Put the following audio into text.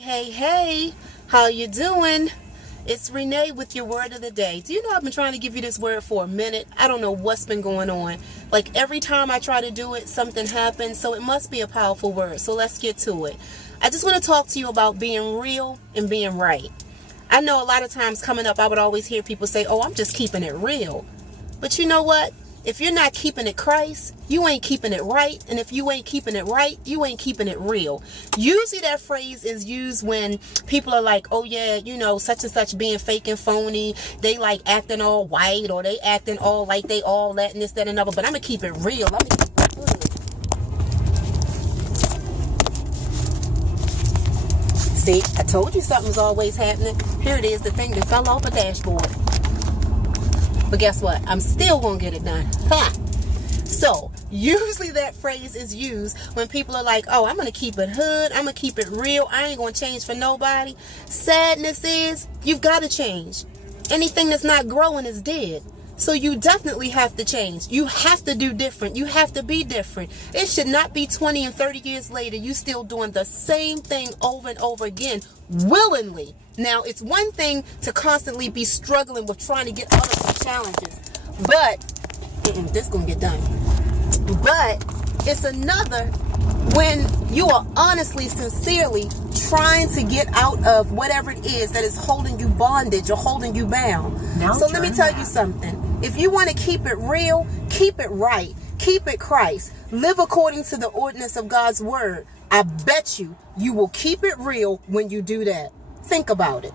Hey, how you doing? It's Renee with your word of the day. Do you know I've been trying to give you this word for a minute? I don't know what's been going on. Like every time I try to do it, something happens. So it must be a powerful word. So let's get to it. I just want to talk to you about being real and being right. I know a lot of times coming up, I would always hear people say, oh, I'm just keeping it real. But you know what? If you're not keeping it Christ, you ain't keeping it right. And if you ain't keeping it right, you ain't keeping it real. Usually that phrase is used when people are like, oh yeah, you know, such and such being fake and phony. They like acting all white, or they acting all like they all that and this, that, and another. But I'm going to keep it real. See, I told you something's always happening. Here it is, the thing that fell off the dashboard. But guess what? I'm still going to get it done. Ha! So, usually that phrase is used when people are like, oh, I'm going to keep it hood. I'm going to keep it real. I ain't going to change for nobody. Sadness is, you've got to change. Anything that's not growing is dead. So you definitely have to change. You have to do different. You have to be different. It should not be 20 and 30 years later, you still doing the same thing over and over again, willingly. Now, it's one thing to constantly be struggling with trying to get out of some challenges, but this gonna get done. But it's another when you are honestly, sincerely trying to get out of whatever it is that is holding you bondage or holding you bound. So let me tell you something. If you want to keep it real, keep it right, keep it Christ, live according to the ordinance of God's word. I bet you will keep it real when you do that. Think about it.